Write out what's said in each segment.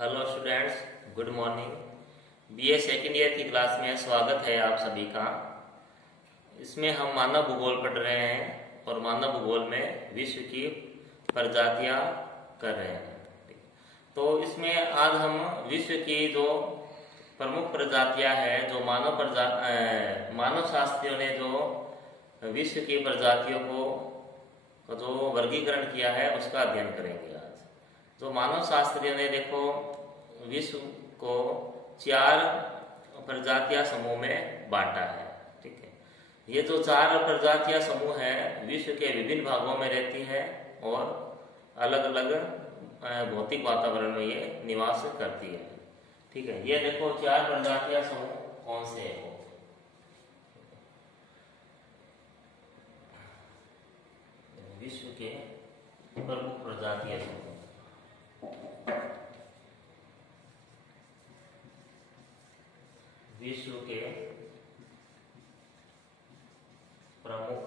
Hello students, good morning. BA second year की class में स्वागत है आप सभी का। इसमें हम मानव भूगोल पढ़ रहे हैं और मानव भूगोल में विश्व की प्रजातियां कर रहे हैं। तो इसमें आज हम विश्व की जो प्रमुख प्रजातियां हैं, जो मानव शास्त्रियों ने जो विश्व की प्रजातियों को जो वर्गीकरण किया है उसका अध्ययन करेंगे आज। तो मानव शास्त्रियों ने देखो विश्व को 4 प्रजातियां समूह में बांटा है। ठीक है, ये जो 4 प्रजातियां समूह है विश्व के विभिन्न भागों में रहती है और अलग अलग भौतिक वातावरण में ये निवास करती है। ठीक है, ये देखो 4 प्रजातियां समूह कौन से है। विश्व के प्रमुख प्रजातियां समूह, विश्व के प्रमुख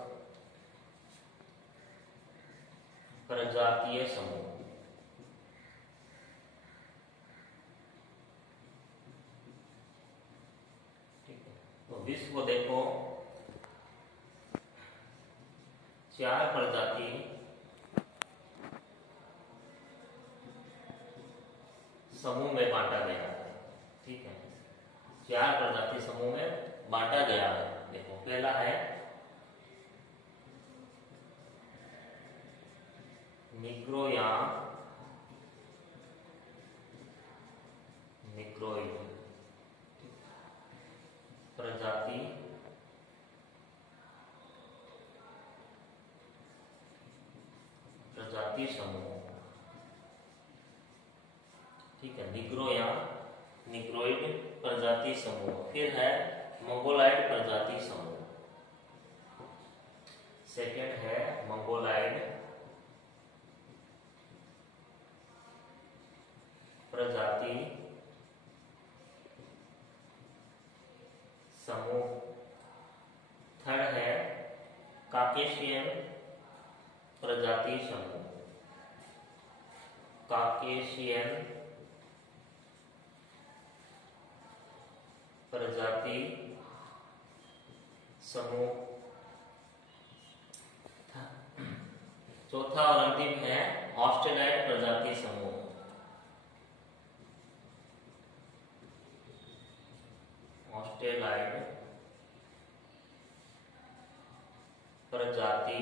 प्रजातीय समूह। ठीक है, तो विश्व को देखो 4 प्रजाति समूह में बांटा गया है। ठीक है, 4 प्रजाति समूह में बांटा गया है। देखो पहला है निग्रो या निग्रोइड प्रजाति समूह। ठीक है, निग्रो या निग्रोइड प्रजाति समूह। फिर है मंगोलाइड प्रजाति समूह। सेकंड है मंगोलाइड प्रजाति समूह। थर्ड है काकेशियन प्रजाति समूह। काकेशियन प्रजाति समूह। चौथा और अंतिम है ऑस्ट्रेलाइड प्रजाति समूह। ऑस्ट्रेलाइड प्रजाति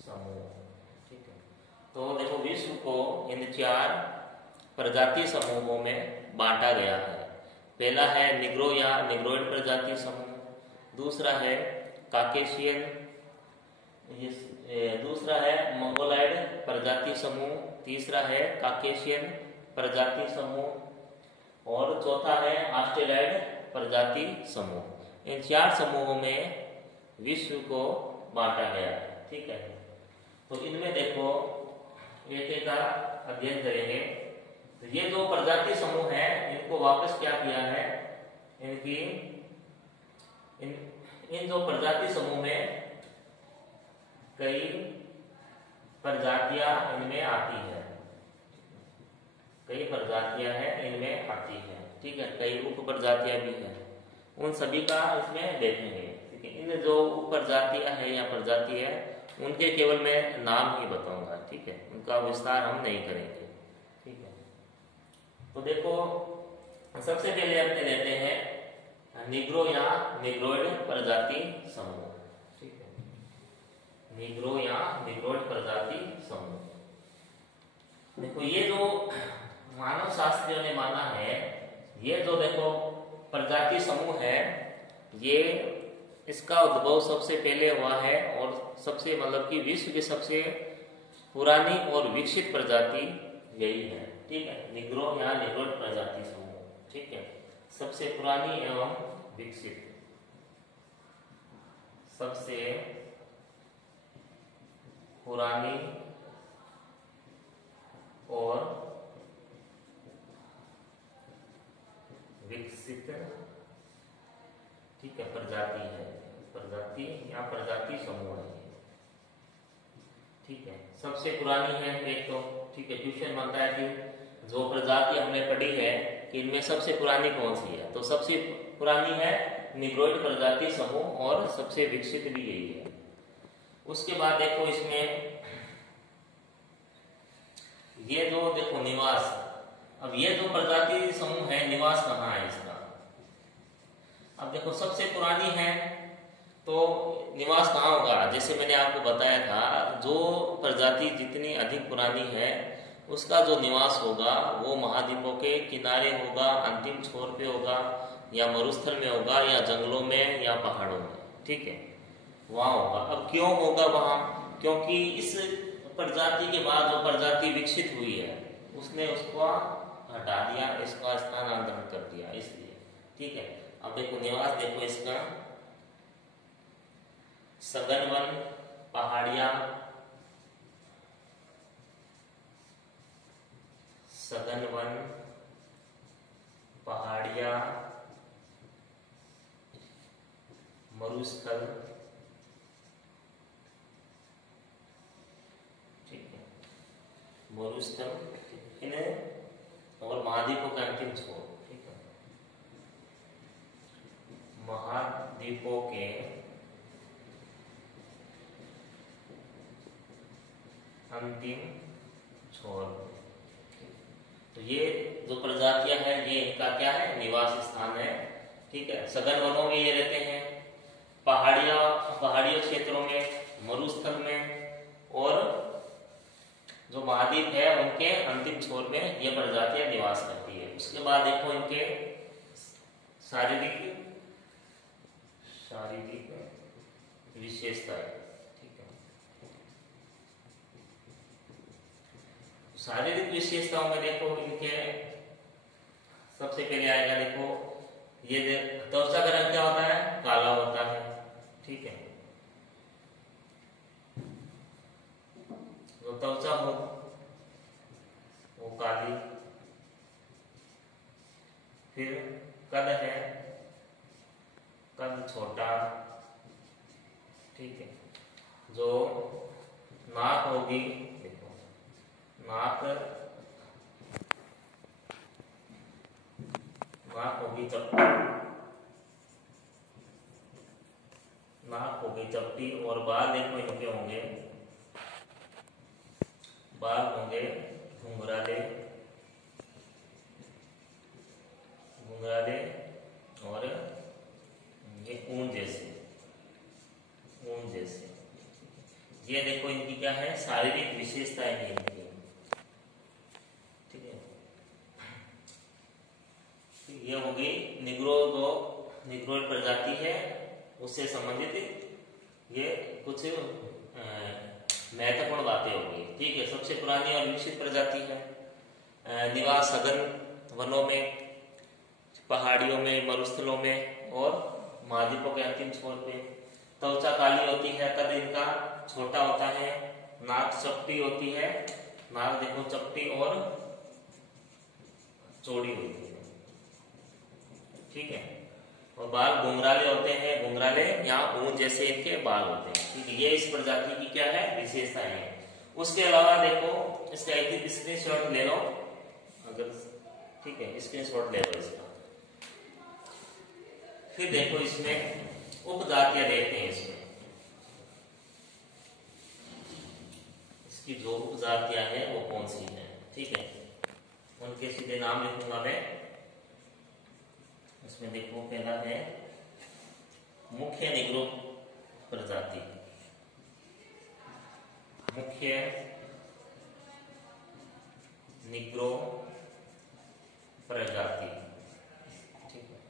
समूह। ठीक है, तो देखो विश्व को इन 4 प्रजाति समूहों में बांटा गया है। पहला है निग्रो या निग्रोइड प्रजाति समूह, दूसरा है काकेशियन, दूसरा है मंगोलाइड प्रजाति समूह, तीसरा है काकेशियन प्रजाति समूह और चौथा है ऑस्ट्रेलाइड प्रजाति समूह। इन 4 समूहों में विश्व को बांटा गया है। ठीक है, तो इनमें देखो एक एक का अध्ययन करेंगे। तो ये जो प्रजाति समूह है इनको वापस क्या किया है, इनकी इन जो प्रजाति समूह में कई प्रजातियां इनमें आती है, कई प्रजातियां हैं इनमें आती है। ठीक है, कई उप प्रजातियां भी हैं, उन सभी का इसमें देखेंगे। ठीक है, इन जो उप प्रजातियां है या प्रजाति है उनके केवल मैं नाम ही बताऊंगा। ठीक है, उनका विस्तार हम नहीं करेंगे। ठीक है, तो देखो सबसे पहले अपने लेते हैं निग्रो या निग्रोइड प्रजाति समूह। ठीक है, निग्रो या निग्रोइड प्रजाति समूह। देखो ये जो मानव शास्त्रियों ने माना है, ये जो देखो प्रजाति समूह है, ये इसका उद्भव सबसे पहले हुआ है और सबसे मतलब कि विश्व की सबसे पुरानी और विकसित प्रजाति यही है। ठीक है, निग्रो या निग्रोइड प्रजाति समूह। ठीक है, सबसे पुरानी एवं विकसित, सबसे पुरानी और विकसित, ठीक है, प्रजाति है, प्रजाति या प्रजाति समूह है। ठीक है, सबसे पुरानी है एक तो ठीक है, क्वेश्चन बनता है कि जो प्रजाति हमने पढ़ी है कि इनमें सबसे पुरानी कौन सी है, तो सबसे पुरानी है निग्रोइड प्रजाति समूह और सबसे विकसित भी यही है। उसके बाद देखो इसमें ये जो देखो निवास, अब ये जो प्रजाति समूह है निवास कहाँ है इसका, अब देखो सबसे पुरानी है तो निवास कहाँ होगा, जैसे मैंने आपको बताया था जो प्रजाति जितनी अधिक पुरानी है उसका जो निवास होगा वो महाद्वीपों के किनारे होगा, अंतिम छोर पे होगा, या मरुस्थल में होगा, या जंगलों में, या पहाड़ों में, ठीक है, वहां होगा। अब क्यों होगा वहां, क्योंकि इस प्रजाति के बाद जो प्रजाति विकसित हुई है उसने उसको हटा दिया, इसका स्थानांतरण कर दिया, इसलिए, ठीक है। अब देखो निवास, देखो इसका सघन वन, पहाड़िया, सघन वन, पहाड़िया, मरुस्थल, ठीक है, मरुस्थल इन्हें और महाद्वीपों के अंतिम छोर, ठीक है, महाद्वीपों के अंतिम छोर। तो ये जो प्रजातियां हैं ये इनका क्या है, निवास स्थान है, ठीक है। सघन वनों में ये रहते हैं, पहाड़ियों क्षेत्रों में, मरुस्थल में, और जो महाद्वीप है उनके अंतिम छोर में ये प्रजातियां निवास करती है। उसके बाद देखो इनके शारीरिक विशेषताएं, ठीक है। शारीरिक विशेषताओं में देखो इनके सबसे पहले आएगा, देखो ये त्वचा का रंग क्या होता है, काला होता है, ठीक है, जो त्वचा हो वो काली। फिर कद है, कद छोटा, ठीक है, जो नाक होगी, देखो नाक होगी चपटी, नाक होगी चपटी, और बाल देखो इनके होंगे, बाल होंगे घुंघराले, और ये ऊन जैसे, ये देखो इनकी क्या है, शारीरिक विशेषताएं हैं इनकी, ठीक है। ये होगी निग्रोइड प्रजाति है उससे संबंधित ये कुछ महत्वपूर्ण बातें होगी, ठीक है। सबसे पुरानी और विकसित प्रजाति है, निवास सघन वनों में, पहाड़ियों में, मरुस्थलों में, और महाद्वीपों के अंतिम छोर पे। त्वचा काली होती है, कद इनका छोटा होता है, नाक चपटी होती है, नाक देखो चपटी और चौड़ी होती है, ठीक है, और बाल घुंघराले होते हैं, घुंघराले या ऊन जैसे इनके बाल होते हैं, ठीक है। ये इस प्रजाति की क्या है, विशेषताएं हैं। उसके अलावा देखो इसका एक स्क्रीनशॉट ले लो अगर, ठीक है, स्क्रीनशॉट ले लो इसका। फिर देखो इसमें उपजातियां देखते हैं, इसकी जो उपजातियां हैं वो कौन सी है, ठीक है, उनके सीधे नाम लिखूंगा मैं। इसमें देखो पहला है मुख्य निग्रो प्रजाति, मुख्य निग्रो प्रजाति, ठीक है।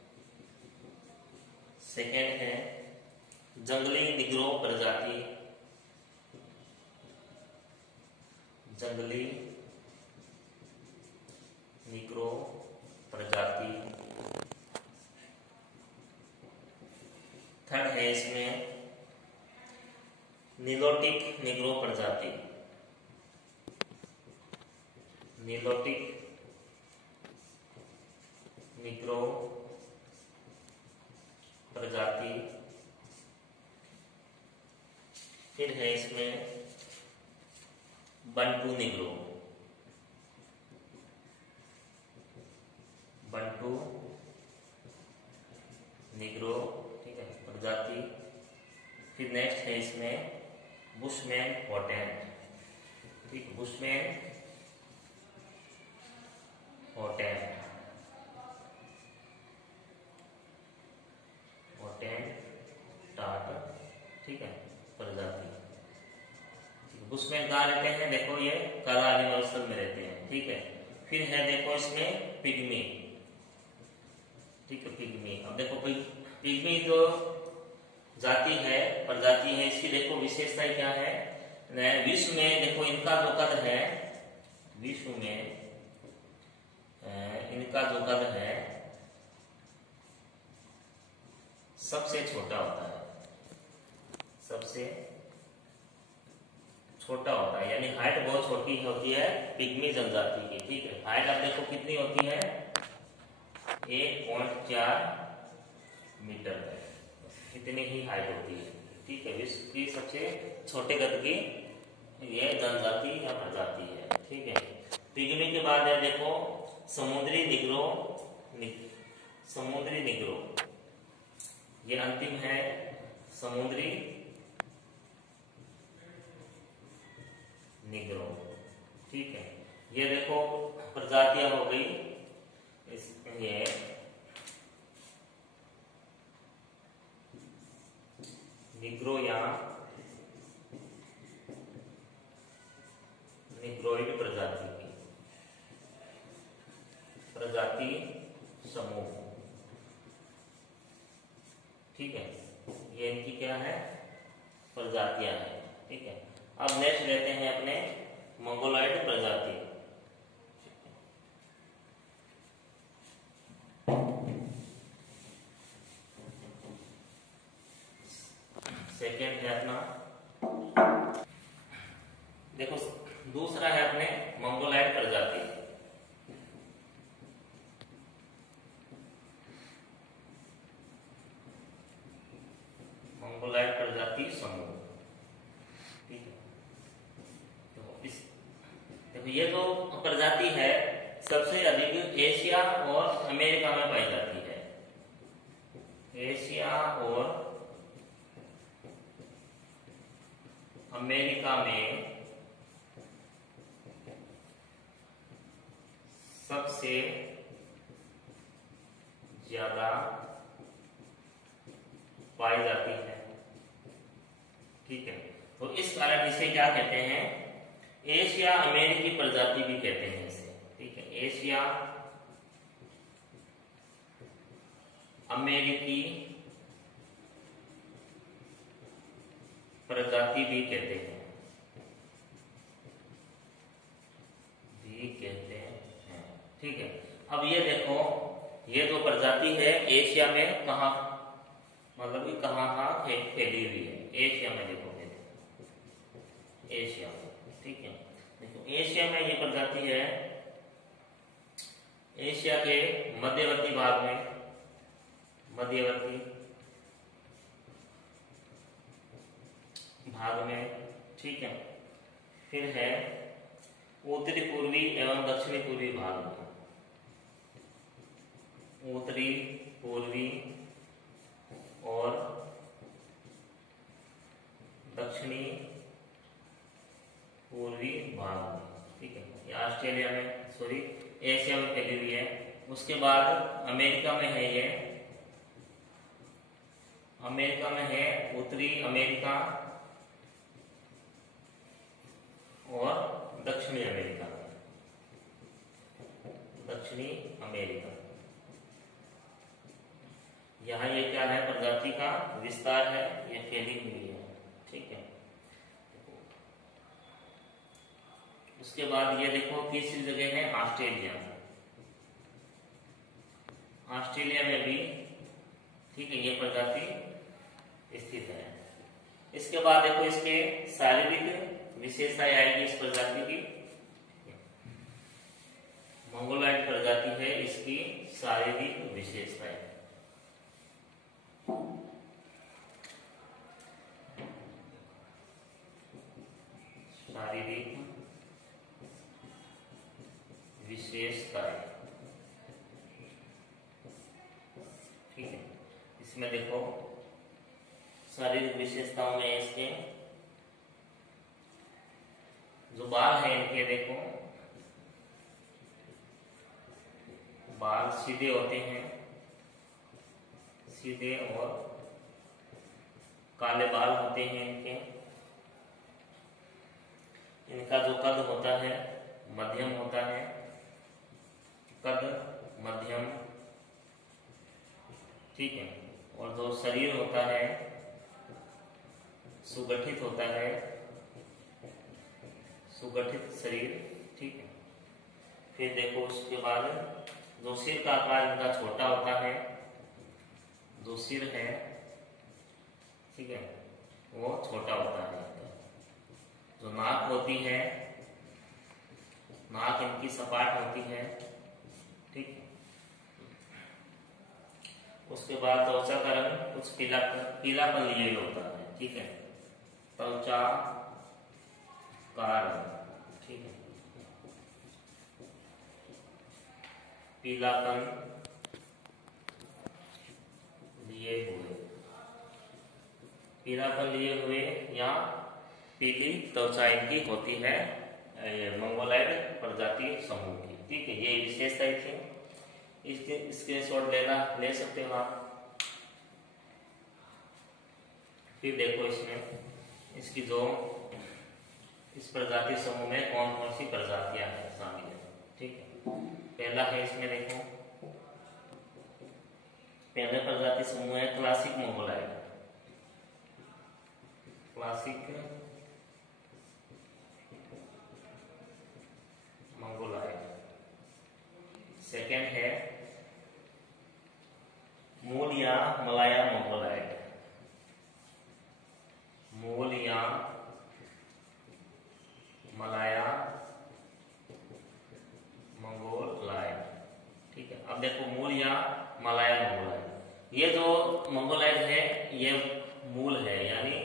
सेकेंड है जंगली निग्रो प्रजाति, जंगली निग्रो प्रजाति। थर्ड है इसमें नीलोटिक निग्रो प्रजाति, नीलोटिक निग्रो प्रजाति। फिर है इसमें बंटू निग्रो, बुशमैन हॉटेंट, ठीक, बुशमैन हॉटेंट, हॉटेंटाटा, ठीक है, प्रजाति। बुशमैन कहाँ रहते हैं, देखो ये करारी मरुस्थल में रहते हैं, ठीक है। फिर है देखो इसमें पिग्मी, ठीक है, पिग्मी। अब देखो पिग्मी जो जाति है, प्रजाति है, इसकी देखो विशेषताएं क्या है। विश्व में देखो इनका जो कद है, विश्व में इनका जो कद है सबसे छोटा होता है, सबसे छोटा होता है, यानी हाइट बहुत छोटी होती है पिग्मी जनजाति की, ठीक है। हाइट अब देखो कितनी होती है, 1.4 मीटर है, इतनी ही हाइट होती है, ठीक है। विश्व की सबसे छोटे कद की यह जनजाति या प्रजाति है, ठीक है। पिग्मी के बाद है देखो समुद्री निग्रो, समुद्री निग्रो, ये अंतिम है, समुद्री निग्रो, ठीक है। ये देखो प्रजातियां हो गई, ये निग्रो या निग्रोइड प्रजाति की प्रजाति समूह, ठीक है। ये इनकी क्या है, प्रजातियां हैं, ठीक है। अब नेक्स्ट लेते हैं अपने मंगोलॉइड प्रजाति। सेकेंड है अपना, देखो दूसरा है अपने मंगोलॉइड प्रजाति। मंगोलॉइड प्रजाति समूह, ठीक है। देखो ये जो प्रजाति है सबसे अधिक एशिया और अमेरिका में पाई जाती है, एशिया और अमेरिका में सबसे ज्यादा पाई जाती है, ठीक है। तो इस कारण इसे क्या कहते हैं, एशिया अमेरिकी प्रजाति भी कहते हैं इसे, ठीक है। एशिया अमेरिकी प्रजाति भी कहते हैं, ठीक है। अब ये देखो ये जो प्रजाति है एशिया में कहा, मतलब कि कहाँ फैली हुई है, एशिया में देखो, एशिया में, ठीक है। देखो एशिया में ये प्रजाति है, एशिया के मध्यवर्ती भाग में, मध्यवर्ती भाग में, ठीक है। फिर है उत्तरी पूर्वी एवं दक्षिणी पूर्वी भाग में, उत्तरी पूर्वी और दक्षिणी पूर्वी भाग में, ठीक है। ये ऑस्ट्रेलिया में, सॉरी एशिया में फैली हुई है। उसके बाद अमेरिका में है, ये अमेरिका में है, उत्तरी अमेरिका और दक्षिणी अमेरिका, दक्षिणी अमेरिका। यहाँ ये क्या है, प्रजाति का विस्तार है, ये फैली हुई है, ठीक है। उसके बाद ये देखो तीसरी जगह है ऑस्ट्रेलिया, ऑस्ट्रेलिया में भी, ठीक है, ये प्रजाति स्थित है। इसके बाद देखो इसके शारीरिक विशेषताएं आएगी इस प्रजाति की, मंगोलॉइड प्रजाति है, इसकी शारीरिक विशेषताएं, शारीरिक विशेषताएं, ठीक है। इसमें देखो शारीरिक विशेषताओं में इसके बाल है इनके, देखो बाल सीधे होते हैं, सीधे, और काले बाल होते हैं इनके। इनका जो कद होता है मध्यम होता है, कद मध्यम, ठीक है। और जो शरीर होता है सुगठित होता है, सुगठित शरीर, ठीक है। फिर देखो उसके बाद जो सिर का आकार इनका छोटा होता है, जो सिर है, ठीक है, वो छोटा होता है। जो नाक होती है, नाक इनकी सपाट होती है, ठीक है। उसके बाद त्वचा का रंग कुछ पीलापन लिए होता है, ठीक है, त्वचा का रंग, ठीक है, पीलापन लिए हुए, पीलापन लिए हुए या पीली त्वचा इनकी होती है मंगोलाइड प्रजाति समूह की, ठीक है। ये विशेषता थी, इसके स्क्रीनशॉट ले सकते हो आप। फिर देखो इसमें इसकी जो इस प्रजाति समूह में कौन कौन सी प्रजातियां हैं शामिल है, ठीक है। पहला है इसमें देखो, पहले प्रजाति समूह है classic Mongoloid, classic Mongoloid. Second है मूल या मलाया मंगोलाइड, मूल या मलाया मंगोलाइड, ठीक है। अब देखो मूल या मलाया मंगोलाइड, ये जो मंगोलाइड है ये मूल है, यानी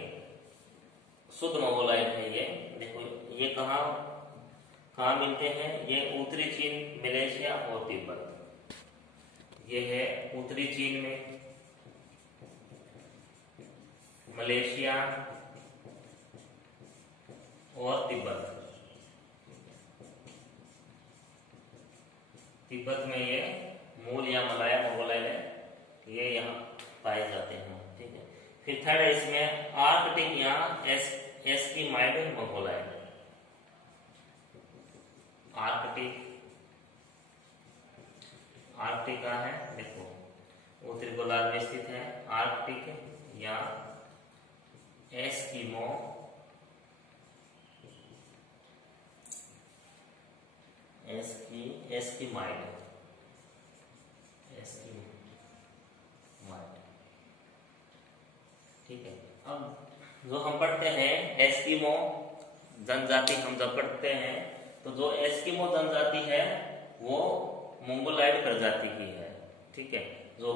शुद्ध मंगोलाइड है ये। देखो ये कहाँ मिलते हैं, ये उत्तरी चीन, मलेशिया और तिब्बत। ये है उत्तरी चीन में, मलेशिया और तिब्बत। तिब्बत में ये मूल या मलाया मंगोलाइड है, ये यहाँ पाए जाते हैं, ठीक है। फिर थर्ड है इसमें आर्कटिक या एस्किमाइड मंगोलाइड, आर्कटिक का है, देखो उत्तरी गोलार्ध में स्थित है, आर्कटिक या एस्किमो, एस्किमाइड, ठीक है। अब जो हम पढ़ते हैं एस्किमो जनजाति, हम जब पढ़ते हैं तो जो एस्किमो जनजाति है वो मंगोलाइड प्रजाति की है, ठीक है, जो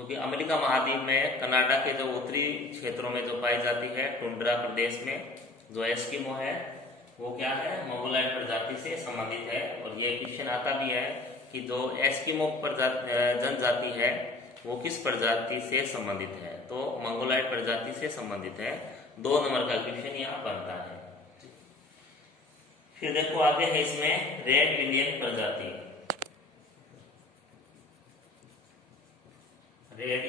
कि अमेरिका महाद्वीप में कनाडा के जो उत्तरी क्षेत्रों में जो पाई जाती है, टुंड्रा प्रदेश में जो एस्किमो है वो क्या है, मंगोलाइड प्रजाति से संबंधित है। और ये क्वेश्चन आता भी है कि जो एस्किमो जनजाति है वो किस प्रजाति से संबंधित है, तो मंगोलाइड प्रजाति से संबंधित है। 2 नंबर का क्वेश्चन यहाँ बनता है। फिर देखो आगे है इसमें रेड इंडियन प्रजाति, रेड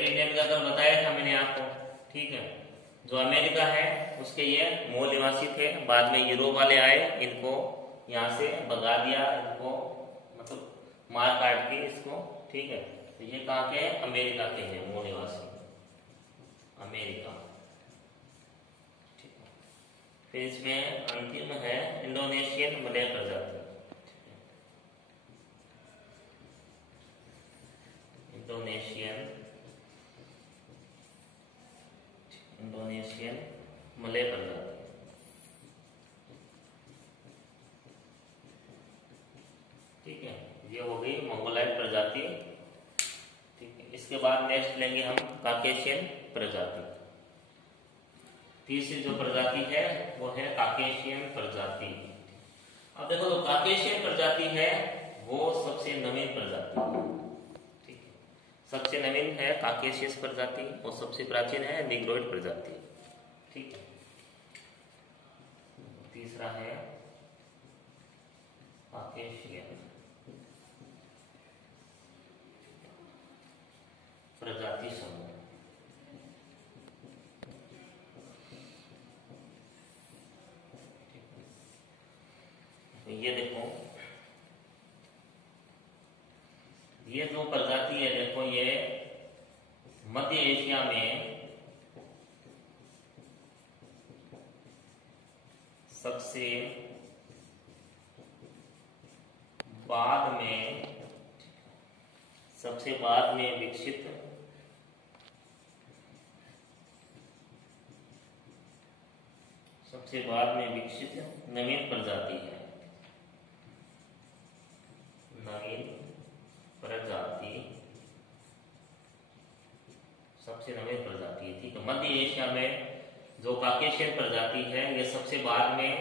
इंडियन का अगर बताया था मैंने आपको, ठीक है। जो अमेरिका है उसके ये मूल निवासी थे, बाद में यूरोप वाले आए, इनको यहाँ से भगा दिया, इनको मतलब मार काट के इसको, ठीक है। तो ये कहाँ के हैं, अमेरिका के हैं मूल निवासी, अमेरिका, ठीक है। फिर इसमें अंतिम है इंडोनेशियन मलय प्रजाति, इंडोनेशियन मलय प्रजाति, ठीक है। ये हो गई मंगोलाइड प्रजाति, ठीक है। इसके बाद नेक्स्ट लेंगे हम काकेशियन प्रजाति। तीसरी जो प्रजाति है वो है काकेशियन प्रजाति। अब देखो जो काकेशियन प्रजाति है वो सबसे नवीन प्रजाति है, ठीक है। सबसे नवीन है काकेशियस प्रजाति और सबसे प्राचीन है निग्रोइड प्रजाति, ठीक है। तीसरा है काकेशियन प्रजाति समूह। ये देखो, ये जो प्रजाति है देखो, ये मध्य एशिया में सबसे बाद में विकसित नवीन प्रजाति है। नवीन प्रजाति, सबसे नवीन प्रजाति है, ठीक है। मध्य एशिया में जो काकेशियन प्रजाति है ये सबसे बाद में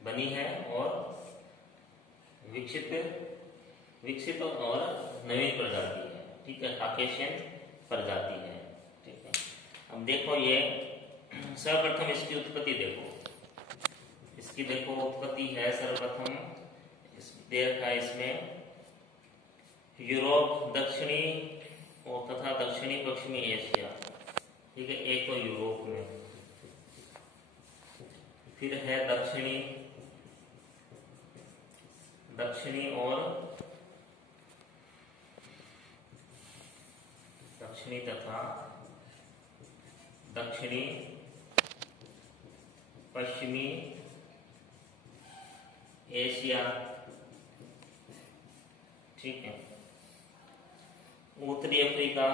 बनी है और विकसित और नवीन प्रजाति है, ठीक है, काकेशियन प्रजाति है, ठीक है। अब देखो, ये सर्वप्रथम इसकी उत्पत्ति देखो, उत्पत्ति है सर्वप्रथम देखा इसमें यूरोप, दक्षिणी और तथा दक्षिणी पश्चिमी एशिया, ठीक है। एक तो यूरोप में, फिर है दक्षिणी और दक्षिणी तथा दक्षिणी पश्चिमी एशिया, ठीक है। उत्तरी अफ्रीका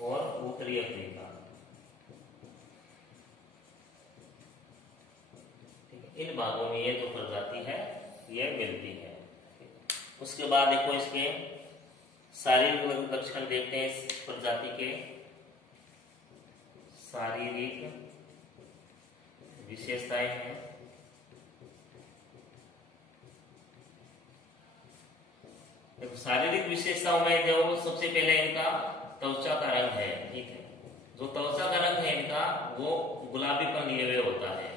और उत्तरी अफ्रीका, ठीक है। इन भागों में ये जो प्रजाति है ये मिलती है। उसके बाद देखो, इसके शारीरिक लक्षण देखते हैं। इस प्रजाति के शारीरिक विशेषताएं हैं। शारीरिक विशेषताओं में जो सबसे पहले इनका त्वचा का रंग है, ठीक है। जो त्वचा का रंग है इनका वो गुलाबीपन लिए हुए होता है,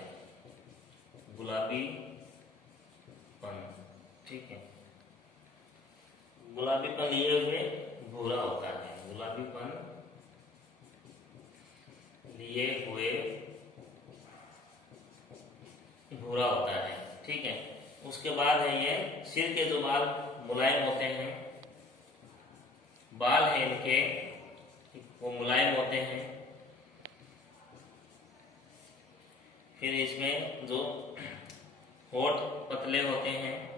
गुलाबीपन, ठीक है। गुलाबीपन लिए हुए भूरा होता है, गुलाबीपन लिए हुए भूरा होता है, ठीक है। उसके बाद है ये सिर के जो बाल मुलायम होते हैं, बाल है इनके वो मुलायम होते हैं। फिर इसमें जो होठ पतले होते हैं,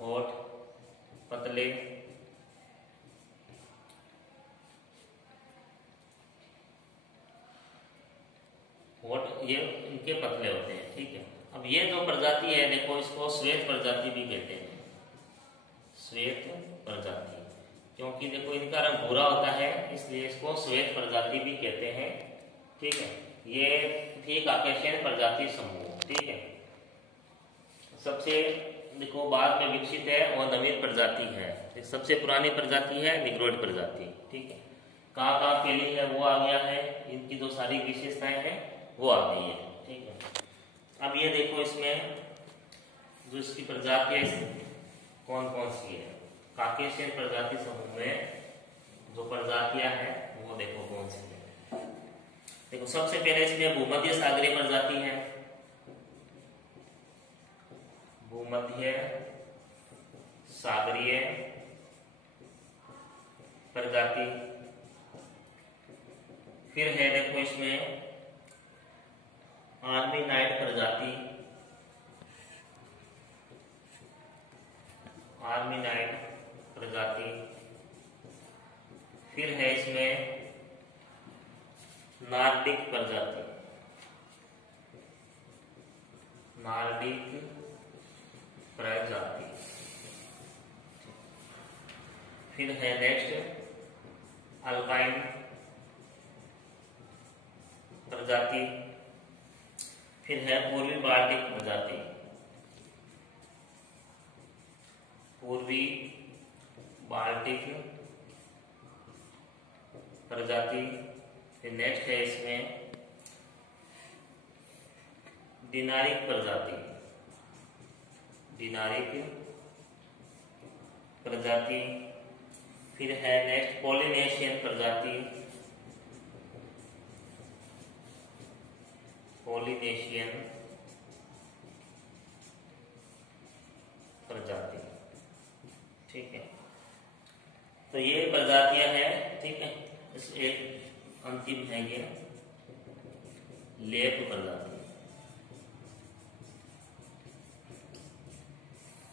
होठ पतले, होठ ये इनके पतले होते हैं, ठीक है। अब ये जो प्रजाति है देखो, इसको श्वेत प्रजाति भी कहते हैं, श्वेत प्रजाति, क्योंकि देखो इनका रंग भूरा होता है इसलिए इसको श्वेत प्रजाति भी कहते हैं, ठीक है। ये थी काकेशियन प्रजाति समूह, ठीक है। सबसे देखो बाद में विकसित है और नवीन प्रजाति है। सबसे पुरानी प्रजाति है निग्रोइड प्रजाति, ठीक है। कहाँ कहाँ फैली है वो आ गया है, इनकी जो सारी विशेषताएं हैं वो आ गई है, ठीक है। अब ये देखो, इसमें जो इसकी प्रजाति है कौन कौन सी है। काकेशियन प्रजाति समूह में जो प्रजातियां हैं वो देखो कौन सी है। देखो, सबसे पहले इसमें भूमध्य सागरीय प्रजाति है, भूमध्य सागरीय प्रजाति। फिर है देखो इसमें आर्मीनाइड प्रजाति, आर्मीनाइड प्रजाति। फिर है इसमें नार्डिक प्रजाति, नार्डिक प्रजाति। फिर है नेक्स्ट अल्पाइन प्रजाति। फिर है पूर्वी बाल्टिक प्रजाति, पूर्वी बाल्टिक प्रजाति। फिर नेक्स्ट है इसमें डिनारिक प्रजाति, डिनारिक प्रजाति। फिर है नेक्स्ट पॉलिनेशियन प्रजाति, पॉलिनेशियन प्रजाति। ठीक है, तो ये प्रजातियां हैं। ठीक है, इस एक अंतिम है ये लेप प्रजाति।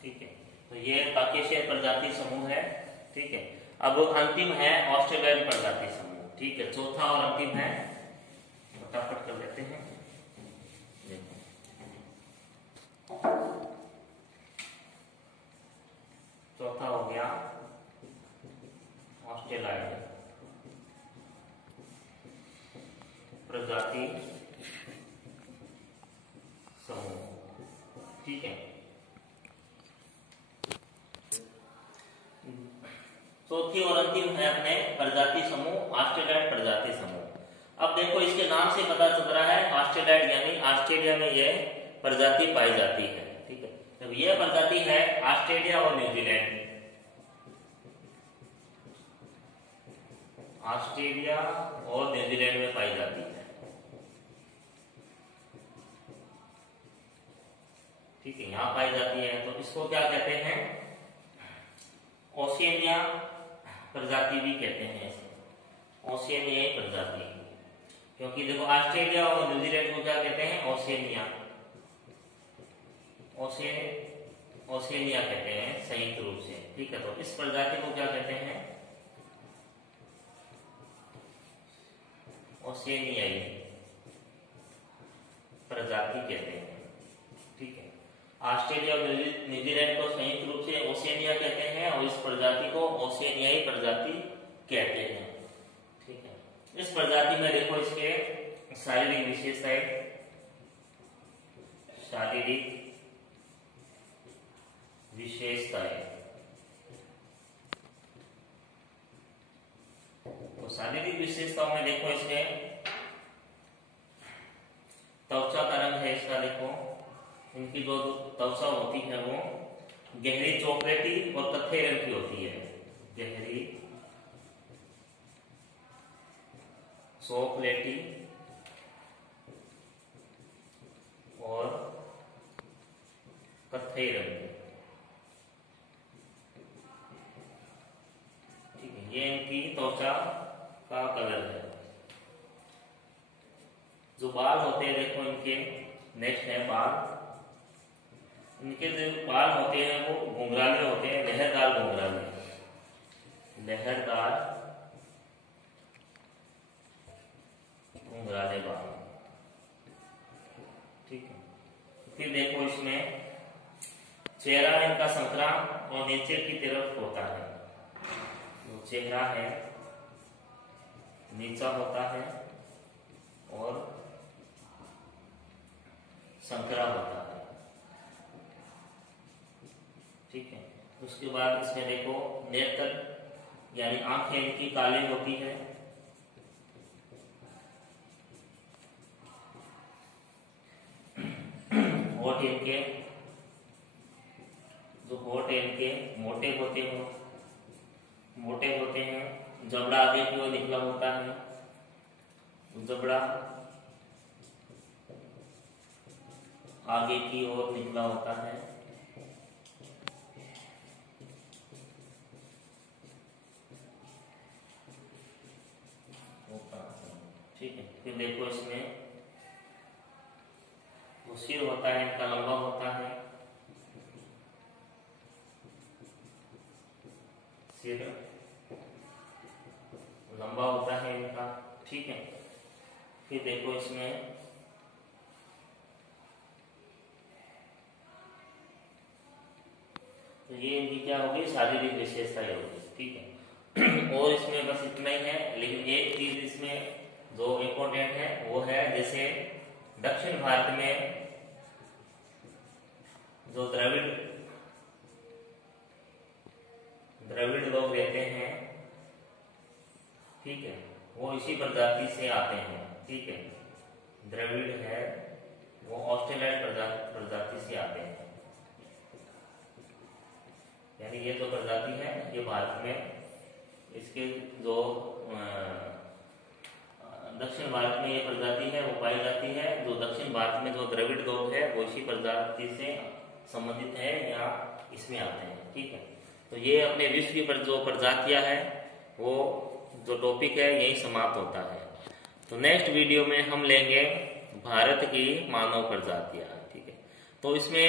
ठीक है, तो ये काकेशियन प्रजाति समूह है। ठीक है, अब अंतिम है ऑस्ट्रेलियन प्रजाति समूह। ठीक है, चौथा और अंतिम है, फटाफट कर लेते हैं। चौथा हो गया ऑस्ट्रेलाइड प्रजाति समूह। ठीक है, चौथी और अंतिम है अपने प्रजाति समूह ऑस्ट्रेलाइड प्रजाति समूह। अब देखो इसके नाम से पता चल रहा है ऑस्ट्रेलाइड यानी ऑस्ट्रेलिया में यह प्रजाति पाई जाती है। ठीक है, जब यह प्रजाति है ऑस्ट्रेलिया और न्यूजीलैंड, ऑस्ट्रेलिया और न्यूजीलैंड में पाई जाती है। ठीक है, यहां पाई जाती है, तो इसको क्या कहते हैं, ओशिनिया प्रजाति भी कहते हैं इसे, ओशिनियाई प्रजाति। क्योंकि देखो ऑस्ट्रेलिया और न्यूजीलैंड को क्या कहते हैं, ओशिनिया, ओशिनिया कहते हैं संयुक्त रूप से। ठीक है, तो इस प्रजाति को क्या कहते हैं, ओशिनियाई प्रजाति कहते हैं। ठीक है, ऑस्ट्रेलिया और न्यूजीलैंड को संयुक्त रूप से ओशिनिया कहते हैं और इस प्रजाति को ओशिनियाई प्रजाति कहते हैं। ठीक है, इस प्रजाति में देखो इसके शारीरिक विशेषताएं, शारीरिक विशेषताएं। तो शारीरिक विशेषताओं में देखो इसके त्वचा का रंग है इसका, देखो इनकी जो त्वचा होती है वो गहरी चॉकलेटी और कत्थई रंग की होती है, गहरी चॉकलेटी और कत्थई रंग की। ठीक है, ये इनकी त्वचा का कलर है। जो बाल होते हैं देखो इनके, नेक्स्ट है बाल। इनके जो बाल होते हैं वो घुंघराले होते हैं, लहरदार घुंघराले, लहरदार घुंघराले बाल। ठीक है, फिर देखो इसमें चेहरा इनका संकरा और नीचे की तरफ होता है, जो चेहरा है नीचा होता है और संकरा होता है। ठीक है, उसके बाद इसमें देखो नेत्र यानी आंखें इनकी काली होती है, होठ इनके, जो होठ इनके मोटे होते हैं, जबड़ा आगे की ओर निकला होता है, जबड़ा आगे की ओर निकला होता है। ठीक है, फिर देखो इसमें वो सिर होता है इनका लंबा होता है, सिर लंबा होता है इनका। ठीक है, फिर देखो इसमें तो ये इनकी क्या होगी, शारीरिक विशेषताएं होगी। ठीक है, और इसमें बस इतना ही है, लेकिन एक चीज इसमें जो इम्पोर्टेंट है वो है, जैसे दक्षिण भारत में जो द्रविड़ लोग रहते हैं, ठीक है, वो इसी प्रजाति से आते हैं। ठीक है, द्रविड़ है वो ऑस्ट्रेलिया ये जो प्रजाति है ये भारत में, इसके जो दक्षिण भारत में ये प्रजाति है वो पाई जाती है। जो दक्षिण भारत में जो द्रविड़ लोग है वो इसी प्रजाति से संबंधित है या इसमें आते हैं। ठीक है, तो ये अपने विश्व की जो प्रजातियां है वो जो टॉपिक है यही समाप्त होता है। तो नेक्स्ट वीडियो में हम लेंगे भारत की मानव प्रजातियां। ठीक है, तो इसमें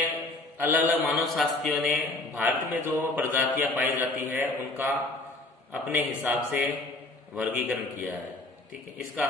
अलग अलग मानव शास्त्रियों ने भारत में जो प्रजातियां पाई जाती है उनका अपने हिसाब से वर्गीकरण किया है। ठीक है, इसका